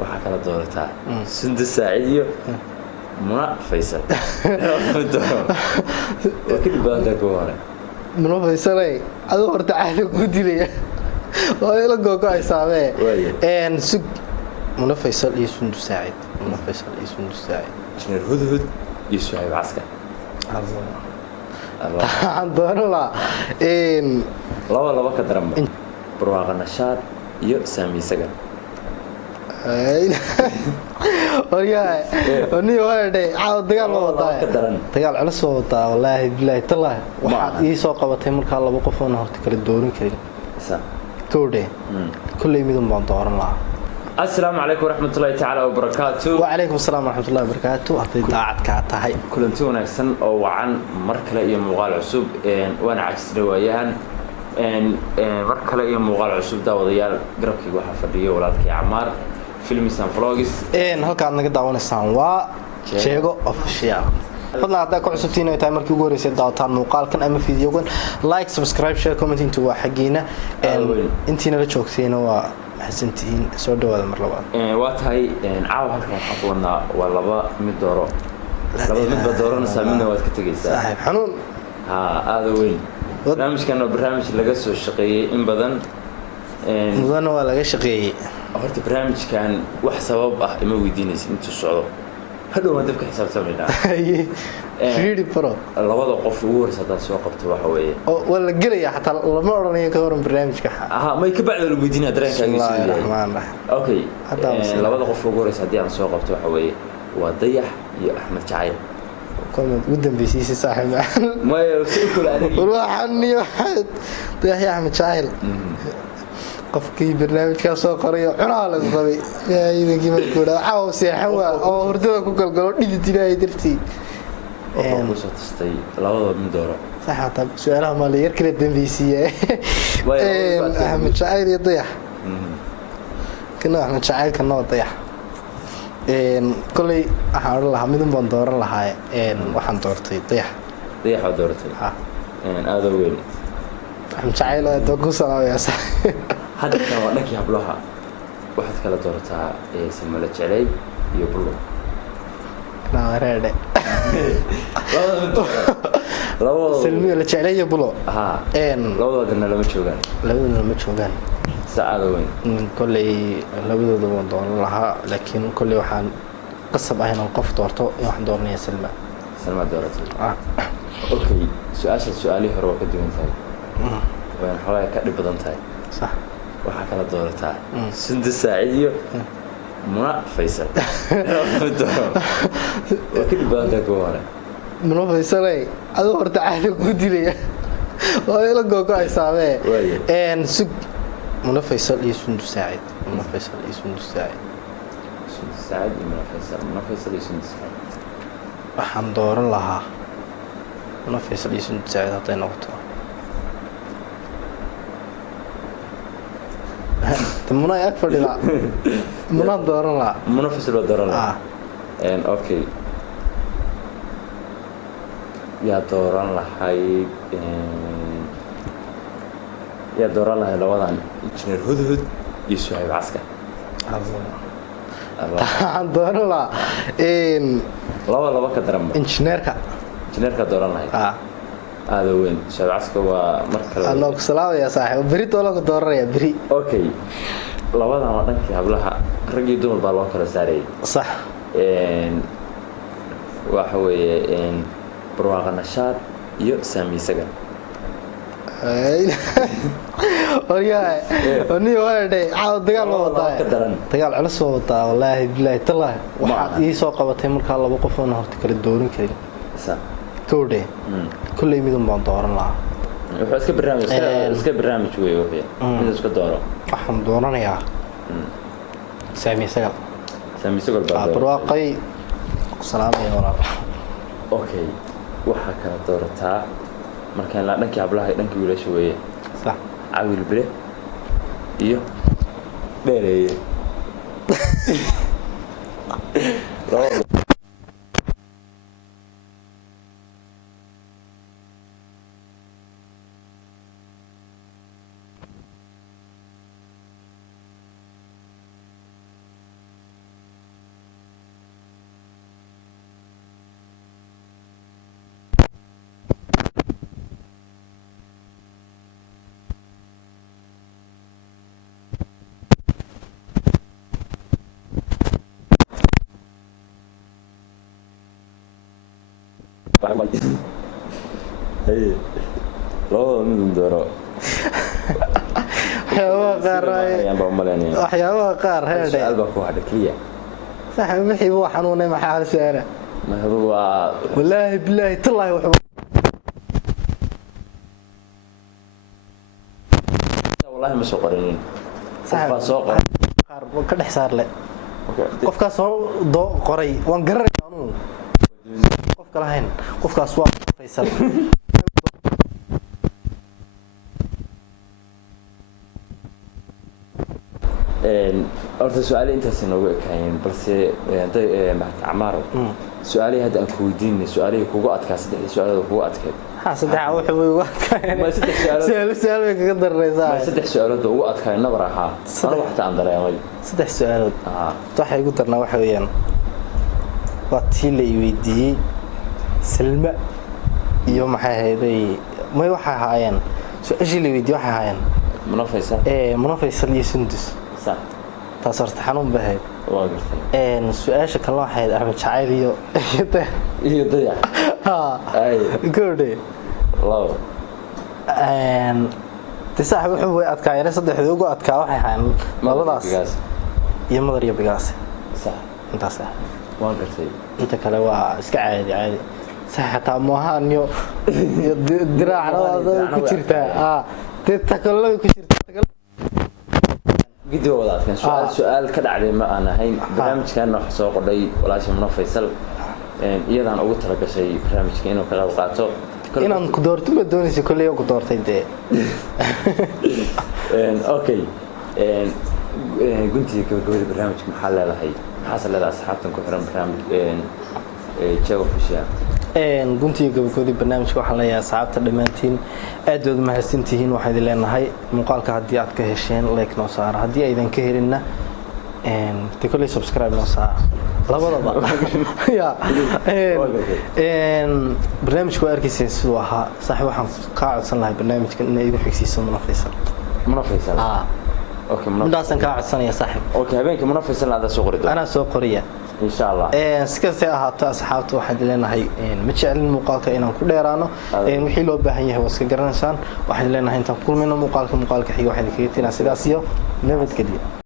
waxaa kala doorataa Sundus Saacid iyo Muna Faysal kadib baanta ku hore Muna Faysal adoo horta caadi ku dilaya oo ila googo ay saamee sug Muna Faysal iyo Sundus Saacid Muna Faysal iyo Sundus Saacid Injineer Hudhud iyo Suhayb Caskar waxaan dooran lahaa laba ka daran barwaaqa nashaad iyo Saami Sagal oyahay oniyo hore dagaal ma wadaa dagaal culus oo wadaa wallaahi billahi tallaah waxa ii soo qabatay marka laba qof oo horta kala dooran karin كودي كل يوم بان دورن لا السلام عليكم ورحمة الله تعالى وبركاته وعليكم السلام ورحمة الله وبركاته هذه داعت كاتهاي كلنتي وناكسن أو عن مركلة iyo muuqaal cusub waan cagsday waayaan markale iyo muuqaal cusub daawadayaal garabkayga waxa fadhiyo walaalkay Camaar filmisan vlogs halka naga daawanaysaan waa Jeego official fadlan hadda ku cusubtiin ay tahay markii ugu horeysay daawataan muuqaalkan ama fiidiyogan like subscribe share comment inta waa xaqiina intiina la joogteena waa xasantiin soo dhawaada mar labaad waa tahay caawa halkan waxaan ku wadnaa waa laba mid dooro doorana saamina waad ka tagaysaa saaxiib xanuun aad weyn barnaamijkan waa barnaamij laga soo shaqeeyay in badan mudana waa laga shaqeeyay horta barnaamijkan wax sabab ah ima weydiinaysid intuu socdo hadhow ma dabka xisaabtamaynaa fiiri baro labada qof ugu horeysa soo qabto waxa weeye oo wala galaya xataa lama oranayo ka horan barnaamijka ma ka bacda la weydiinaa dareenkaaga Bismillahirrahmanirrahim okay labada qof ugu horeysa hadii aan soo qabto waxa weeye waa Dayax iyo Axmed Jacayl comment ugu dambeysay saaxiib ma soo kula aniga ruuxani Dayax iyo Axmed Jacayl qofkii barnaamijka soo qorayo cunaa la qabay iidankii markuu caaw seexan waa oo hurdada ku galgalo dhididinay dirtii oo soo tastay labada mid dooro saxata su'aalaha ma la yar kala dambeysiyay Axmed Jacayl iyo Dayax kana Axmed Jacayl kana Dayax kulay waxaan oran lahaa midun baan dooran lahaa waxaan doortay Dayax oo doortay aad weyn Axmed Jacayl oo ku salaamaya hadda waa dhankii hablaha waxaad kala doorataa Samala Jacayl iyo Bulo naarade labada Samala Jacayl iyo Bulo labadana lama joogaan saacado weyn kulay labadooda waan dooran lahaa laakiin kulay waxaan qasab ah inaan qof doorto waxaan dooranayaa Salma dooratay okay su'aali hore waa ka duwan tahay waan xalay ka dhib badan tahay صح waxa kala doorataa Sundus Saacid iyo Muna Faysal kadib baanta ku hore Muna Faysal adoo horta caadi ku dilaya oo ila googo ay saamee sug Muna Faysal iyo Sundus Saacid Muna Faysal iyo Sundus Saacid iyo Muna Faysal iyo Sundus Saacid waxaan dooran lahaa Muna Faysal iyo Sundus Saacid haday noqoto Muna أكثر لا Muna دورنا لا Muna Faysal دورنا okay يا دوران لحي لوضعن إنجنير هدهد يسوعي بعسكر الله دورنا لا لوا كدرم إنجنير دوران لحي هذا وين شباب عسكر ومركز الله كسلام يا صاحبي بريت ولا كدور يا بري اوكي labada ma dhankii hablaha rag iyo dumar baa loo kala saaray صح waxa weeye barwaaqa nashaad iyo Saami Sagal oyahay oniyo hore dagaal ma wadaa dagaal culus oo wadaa wallaahi billahi tallaah waxa ii soo qabatay marka laba qof oo horta kala dooran karin كودي كل يوم بان دورن لا wuxuu iska barnaamij weeyo mid iska dooro waxaan dooranayaa Saami Sagal barwaaqay salaamay walaal okay waxa kala doorataa marka la dhankii hablaha dhankii wiilasha weeye sax caawil bire iyo dheereeye هي لو من دورو waxyaabaha qaar heede su'aal baa ku hadha kaliya sax wixii uu xanuunay maxaa hal su'aala ma huwa wallahi billahi tallahi wuxuu wallahi ma soo qorinin sax baa soo qoray qaar ka dhex saar le qofkaas soo qoray waan garanayaa anuu qof kala hayn qofkaas waa Faysal horta su'aalo intaas inoogu ekaayeen balse Camaar su'aalaha hadda aan ku weydiinay su'aalaha kugu adkaa saddex su'aalood kugu adkay saddex wuxuu ugu adkaayeen ma saddex su'aalood su'aal kaga dareysaa saddex su'aalood ugu adkaay nabar ahaa ana waxta aan dareemay saddex su'aalood waxay ugu darnaa waxa weeyaan waa tii la weydiiyay Salma iyo maxay ahaydey may waxa ahaayeen su'aashii la weydiiyay waxa ahaayeen Munafaysal iyo Sundus taasarta xanuun bahay waa gartay su'aasha kale waxay Axmed Jacayl iyo dayax ay goode law tisaax wuxuu way adkaayeen saddexdu ugu adkaa waxay ahaayeen labadaas iyo madar iyo bigaas sax intaas waa gartay inta kale waa iska caadi sax xataa moohaan iyo diraacada ku jirta takallada ku jirta جدي وضعت كان سؤال كذا على ما أنا هين برنامج كان راح سوق قضي ولا شيء منفصل إذا أنا قلت لك شيء برنامج كأنه كذا وقعته إن أنا قدرت بدوني شيء كل يوم قدرت يدي أوكي قلت لك قبل برنامج محل هذا هي حصل هذا أصحابكم كفران برنامج جاوا في الشارع guntiga gabadhoodii barnaamijka waxa la yahay asxaabta dhamaantiin aad wada mahadsantihiin waxaan leenahay muuqaalka hadii aad ka hesheen like noo saar hadii aydan ka helinna tikole subscribe noo saar labadaba ya barnaamijku arkaysan sidoo ahaa sax waxaan ka codsan lahay barnaamijkan in ay igu xigsiiso Munafaysal اوكي مداسن ka codsanaya saaxib اوكي habeenka Munafaysal aad soo qorido ana soo qoriya إن شاء الله. سكرتي أهاتها أصحابته واحد لنا هاي متشعل المقالك إنهم كل يرانو وحيلو بهنيه هو سكرنا إنسان واحد لنا هاي تنقول منه مقالك حي واحد كيتنا سلاسيو نبت كدي.